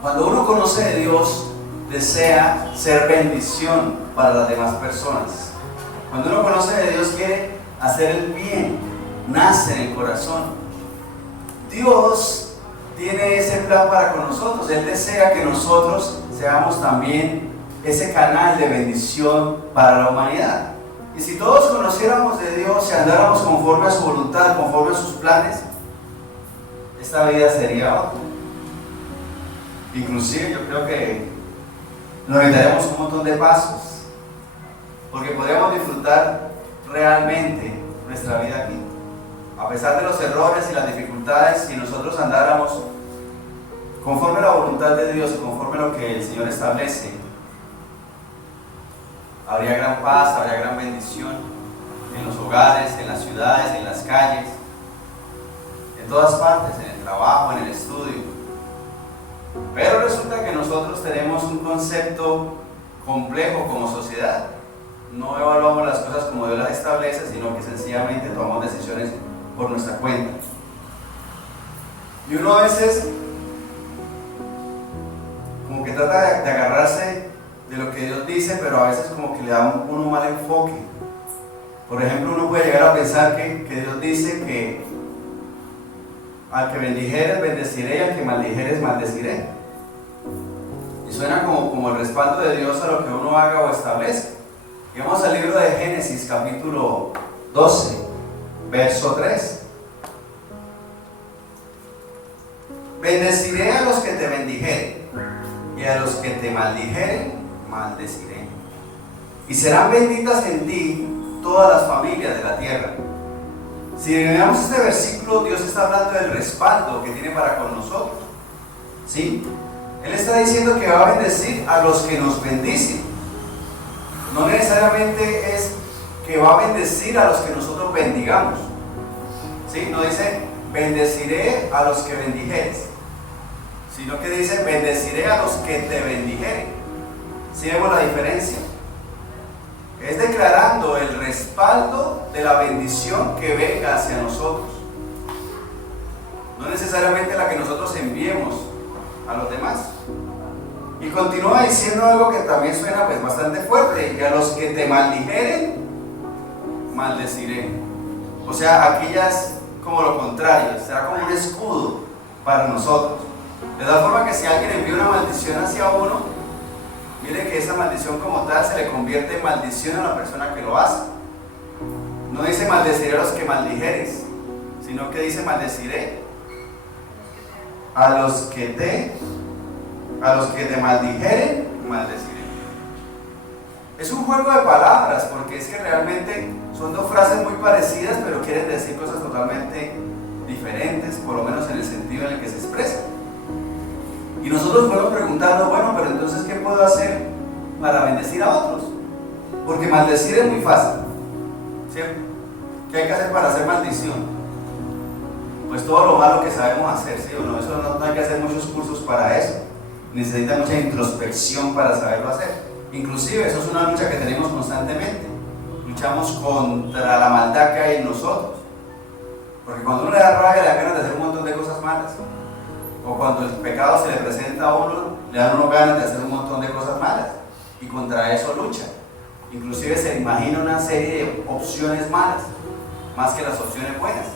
Cuando uno conoce de Dios, desea ser bendición para las demás personas. Cuando uno conoce de Dios, quiere hacer el bien, nace en el corazón. Dios tiene ese plan para con nosotros. Él desea que nosotros seamos también ese canal de bendición para la humanidad. Y si todos conociéramos de Dios y andáramos conforme a su voluntad, conforme a sus planes, esta vida sería otra. Inclusive yo creo que nos evitaríamos un montón de pasos, porque podríamos disfrutar realmente nuestra vida aquí. A pesar de los errores y las dificultades, si nosotros andáramos conforme a la voluntad de Dios y conforme a lo que el Señor establece, habría gran paz, habría gran bendición en los hogares, en las ciudades, en las calles, en todas partes, en el trabajo, en el estudio. Pero resulta que nosotros tenemos un concepto complejo como sociedad. No evaluamos las cosas como Dios las establece, sino que sencillamente tomamos decisiones por nuestra cuenta. Y uno a veces como que trata de agarrarse de lo que Dios dice, pero a veces como que le da uno un mal enfoque. Por ejemplo, uno puede llegar a pensar que Dios dice que al que bendijeres, bendeciré, y al que maldijeres, maldeciré. Y suena como el respaldo de Dios a lo que uno haga o establezca. Y vamos al libro de Génesis, capítulo 12, verso 3. Bendeciré a los que te bendijeren, y a los que te maldijeren, maldeciré. Y serán benditas en ti todas las familias de la tierra. Si miramos este versículo, Dios está hablando del respaldo que tiene para con nosotros. ¿Sí? Él está diciendo que va a bendecir a los que nos bendicen. No necesariamente es que va a bendecir a los que nosotros bendigamos. ¿Sí? No dice, bendeciré a los que bendijeres, sino que dice, bendeciré a los que te bendijeren. ¿Sí vemos la diferencia? Es declarando el respaldo de la bendición que venga hacia nosotros. No necesariamente la que nosotros enviemos a los demás. Y continúa diciendo algo que también suena pues bastante fuerte. Y a los que te maldijeren, maldeciré. O sea, aquí ya es como lo contrario, será como un escudo para nosotros. De tal forma que si alguien envía una maldición hacia uno, mire que esa maldición como tal se le convierte en maldición a la persona que lo hace. No dice maldeciré a los que maldijeres, sino que dice maldeciré a los que te maldijeren, maldeciré. Es un juego de palabras, porque es que realmente son dos frases muy parecidas, pero quieren decir cosas totalmente diferentes, por lo menos en el sentido en el que se expresan. Y nosotros podemos preguntarnos, bueno, pero entonces, ¿qué puedo hacer para bendecir a otros? Porque maldecir es muy fácil, ¿cierto? ¿Qué hay que hacer para hacer maldición? Pues todo lo malo que sabemos hacer, ¿sí o no? Eso no hay que hacer muchos cursos para eso. Necesita mucha introspección para saberlo hacer. Inclusive, eso es una lucha que tenemos constantemente. Luchamos contra la maldad que hay en nosotros. Porque cuando uno le da rabia, le da ganas de hacer un montón de cosas malas. O cuando el pecado se le presenta a uno, le dan uno ganas de hacer un montón de cosas malas. Y contra eso lucha. Inclusive se imagina una serie de opciones malas, más que las opciones buenas.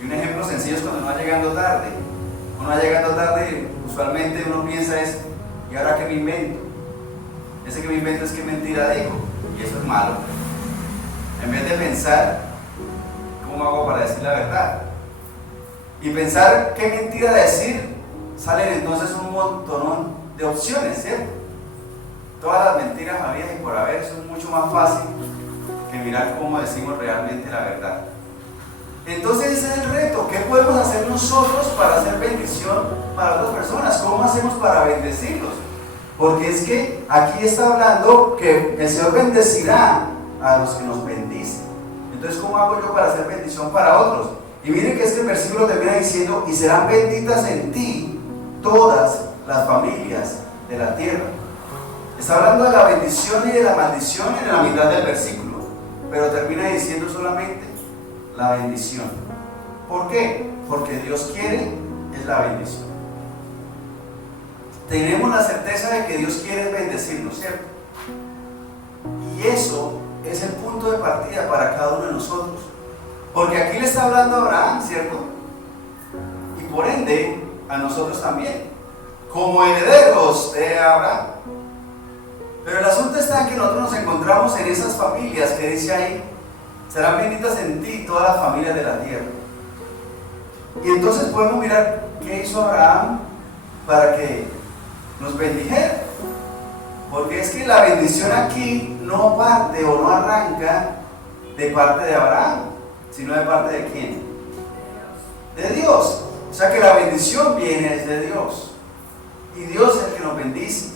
Y un ejemplo sencillo es cuando uno va llegando tarde. Uno va llegando tarde y usualmente uno piensa es, ¿y ahora qué me invento? Ese que me invento es qué mentira digo. Y eso es malo. En vez de pensar, ¿cómo hago para decir la verdad? Y pensar qué mentira decir, salen entonces un montón de opciones, ¿cierto? Todas las mentiras habidas y por haber son mucho más fácil que mirar cómo decimos realmente la verdad. Entonces ese es el reto. ¿Qué podemos hacer nosotros para hacer bendición para otras personas? ¿Cómo hacemos para bendecirlos? Porque es que aquí está hablando que el Señor bendecirá a los que nos bendicen. Entonces, ¿cómo hago yo para hacer bendición para otros? Y miren que este versículo termina diciendo, y serán benditas en ti todas las familias de la tierra. Está hablando de la bendición y de la maldición en la mitad del versículo, pero termina diciendo solamente la bendición. ¿Por qué? Porque Dios quiere es la bendición. tenemos la certeza de que Dios quiere bendecirnos, ¿cierto? Y eso es el punto de partida para cada uno de nosotros. Porque aquí le está hablando a Abraham, ¿cierto? Y por ende, a nosotros también, como herederos de Abraham. Pero el asunto está en que nosotros nos encontramos en esas familias que dice ahí, serán benditas en ti todas las familias de la tierra. Y entonces podemos mirar qué hizo Abraham para que nos bendijera. Porque es que la bendición aquí no parte o no arranca de parte de Abraham, sino de parte de ¿quién? De Dios. O sea que la bendición viene desde Dios. Y Dios es el que nos bendice.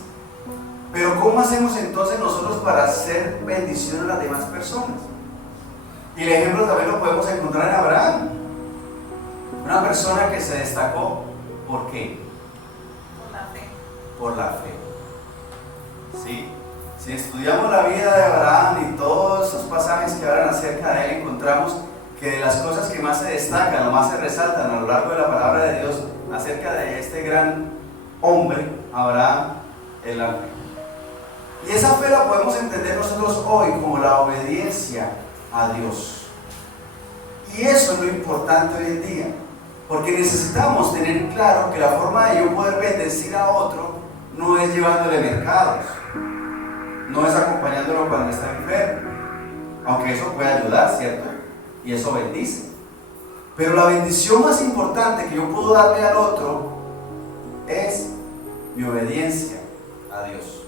Pero ¿cómo hacemos entonces nosotros para hacer bendición a las demás personas? Y el ejemplo también lo podemos encontrar en Abraham. Una persona que se destacó, ¿por qué? Por la fe. Por la fe. ¿Sí? Si estudiamos la vida de Abraham y todos esos pasajes que hablan acerca de él, encontramos que de las cosas que más se destacan o más se resaltan a lo largo de la palabra de Dios acerca de este gran hombre, Abraham, es la fe. Y esa fe la podemos entender nosotros hoy como la obediencia a Dios. Y eso es lo importante hoy en día, porque necesitamos tener claro que la forma de yo poder bendecir a otro no es llevándole mercados, no es acompañándolo cuando está enfermo, aunque eso puede ayudar, ¿cierto? Y eso bendice. Pero la bendición más importante que yo puedo darle al otro es mi obediencia a Dios.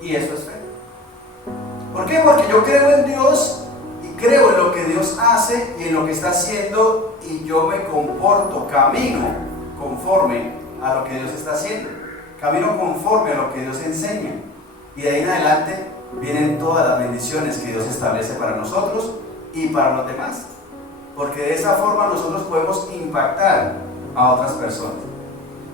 Y eso es fe. ¿Por qué? Porque yo creo en Dios y creo en lo que Dios hace y en lo que está haciendo, y yo me comporto, camino conforme a lo que Dios está haciendo, camino conforme a lo que Dios enseña, y de ahí en adelante vienen todas las bendiciones que Dios establece para nosotros y para los demás, porque de esa forma nosotros podemos impactar a otras personas.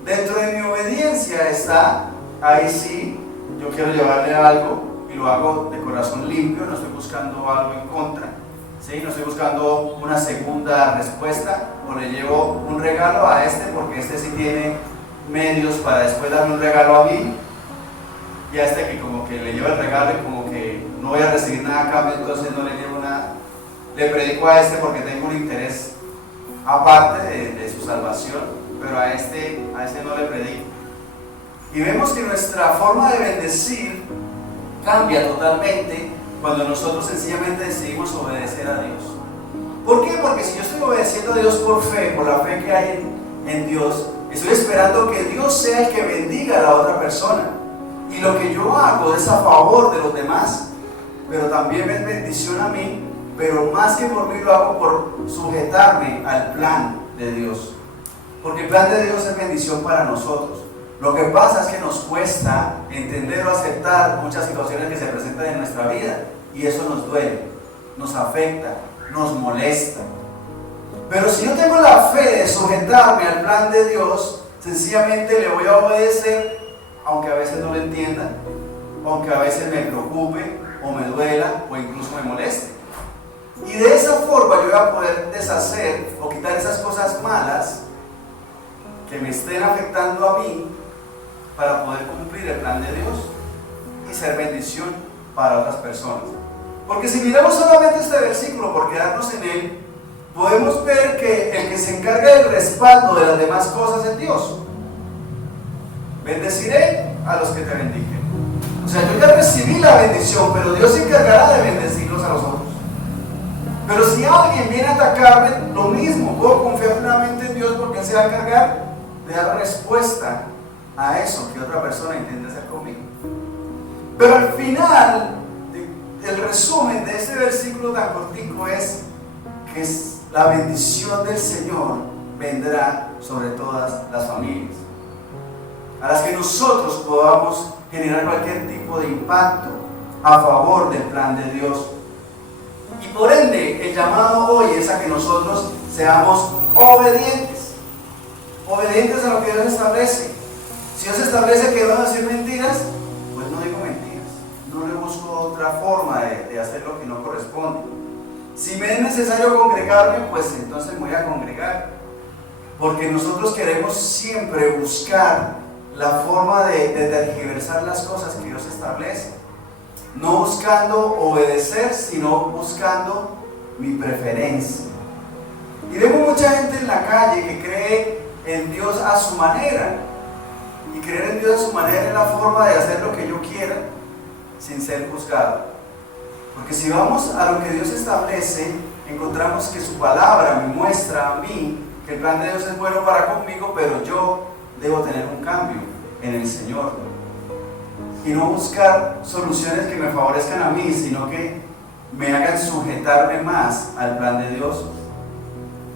Dentro de mi obediencia está, ahí sí, yo quiero llevarle algo y lo hago de corazón limpio, no estoy buscando algo en contra, ¿sí? No estoy buscando una segunda respuesta, o le llevo un regalo a este porque este sí tiene medios para después darme un regalo a mí, y a este que como que le llevo el regalo y como que no voy a recibir nada a cambio, entonces no le llevo nada. Le predico a este porque tengo un interés aparte de su salvación, pero a este no le predico. Y vemos que nuestra forma de bendecir cambia totalmente cuando nosotros sencillamente decidimos obedecer a Dios. ¿Por qué? Porque si yo estoy obedeciendo a Dios por fe, por la fe que hay en Dios, estoy esperando que Dios sea el que bendiga a la otra persona. Y lo que yo hago es a favor de los demás, pero también es bendición a mí, pero más que por mí lo hago por sujetarme al plan de Dios. Porque el plan de Dios es bendición para nosotros. Lo que pasa es que nos cuesta entender o aceptar muchas situaciones que se presentan en nuestra vida, y eso nos duele, nos afecta, nos molesta. Pero si yo tengo la fe de sujetarme al plan de Dios, sencillamente le voy a obedecer, aunque a veces no lo entienda, aunque a veces me preocupe o me duela o incluso me moleste. Y de esa forma yo voy a poder deshacer o quitar esas cosas malas que me estén afectando a mí, para poder cumplir el plan de Dios y ser bendición para otras personas. Porque si miramos solamente este versículo, por quedarnos en él, podemos ver que el que se encarga del respaldo de las demás cosas es Dios. Bendeciré a los que te bendijen. O sea, yo ya recibí la bendición, pero Dios se encargará de bendecirlos a los otros. Pero si alguien viene a atacarme, lo mismo, puedo confiar plenamente en Dios, porque Él se va a encargar de dar respuesta a eso que otra persona intente hacer conmigo. Pero al final, el resumen de este versículo tan cortico es que la bendición del Señor vendrá sobre todas las familias, a las que nosotros podamos generar cualquier tipo de impacto a favor del plan de Dios. Y por ende, el llamado hoy es a que nosotros seamos obedientes, obedientes a lo que Dios establece. Si Dios establece que debo decir mentiras, pues no digo mentiras, no le busco otra forma de hacer lo que no corresponde. Si me es necesario congregarme, pues entonces me voy a congregar, porque nosotros queremos siempre buscar la forma de tergiversar las cosas que Dios establece. No buscando obedecer, sino buscando mi preferencia. Y vemos mucha gente en la calle que cree en Dios a su manera. Y creer en Dios a su manera es la forma de hacer lo que yo quiera sin ser juzgado. Porque si vamos a lo que Dios establece, encontramos que su palabra me muestra a mí que el plan de Dios es bueno para conmigo, pero yo debo tener un cambio en el Señor. Y no buscar soluciones que me favorezcan a mí, sino que me hagan sujetarme más al plan de Dios.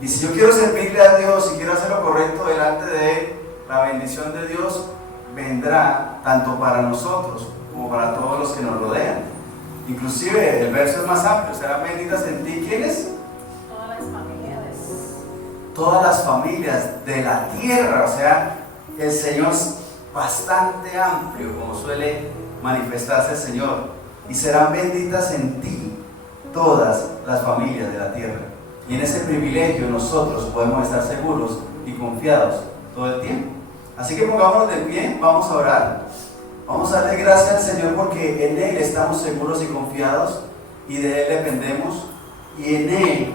Y si yo quiero servirle a Dios y quiero hacer lo correcto delante de Él, la bendición de Dios vendrá tanto para nosotros como para todos los que nos rodean. Inclusive el verso es más amplio: serán benditas en ti, ¿quiénes? Todas las familias. Todas las familias de la tierra. O sea, el Señor es bastante amplio, como suele manifestarse el Señor. Y serán benditas en ti todas las familias de la tierra. Y en ese privilegio nosotros podemos estar seguros y confiados todo el tiempo. Así que pongámonos de pie, vamos a orar. Vamos a darle gracias al Señor porque en Él estamos seguros y confiados y de Él dependemos. Y en Él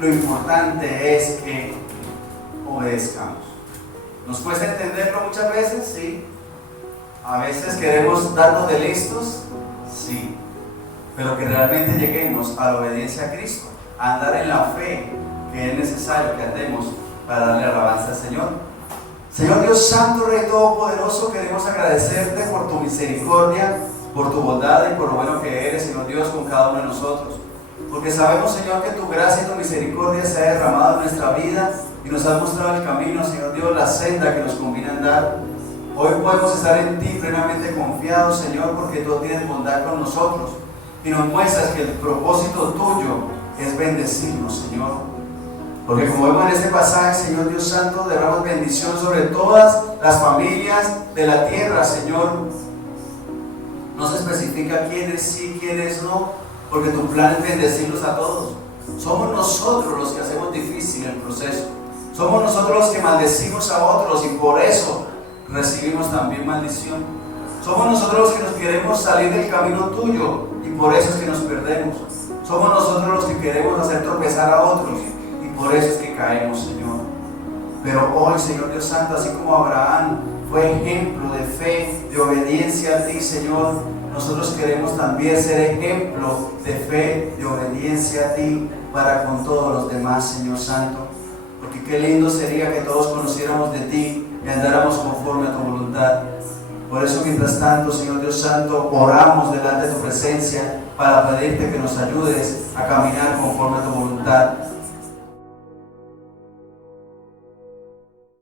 lo importante es que obedezcamos. ¿Nos cuesta entenderlo muchas veces? Sí. A veces queremos darnos de listos, sí. Pero que realmente lleguemos a la obediencia a Cristo, a andar en la fe que es necesario que andemos para darle alabanza al Señor. Señor Dios Santo, Rey Todopoderoso, queremos agradecerte por tu misericordia, por tu bondad y por lo bueno que eres, Señor Dios, con cada uno de nosotros. Porque sabemos, Señor, que tu gracia y tu misericordia se ha derramado en nuestra vida y nos has mostrado el camino, Señor Dios, la senda que nos conviene andar. Hoy podemos estar en ti plenamente confiados, Señor, porque tú tienes bondad con nosotros y nos muestras que el propósito tuyo es bendecirnos, Señor. Porque como vemos en este pasaje, Señor Dios Santo, derramas bendición sobre todas las familias de la tierra, Señor. No se especifica quiénes sí, quiénes no, porque tu plan es bendecirlos a todos. Somos nosotros los que hacemos difícil el proceso. Somos nosotros los que maldecimos a otros y por eso recibimos también maldición. Somos nosotros los que nos queremos salir del camino tuyo y por eso es que nos perdemos. Somos nosotros los que queremos hacer tropezar a otros y por eso es que caemos, Señor. Pero hoy, Señor Dios Santo, así como Abraham fue ejemplo de fe, de obediencia a ti, Señor, nosotros queremos también ser ejemplo de fe, de obediencia a ti para con todos los demás, Señor Santo. Porque qué lindo sería que todos conociéramos de ti y andáramos conforme a tu voluntad. Por eso, mientras tanto, Señor Dios Santo, oramos delante de tu presencia para pedirte que nos ayudes a caminar conforme a tu voluntad.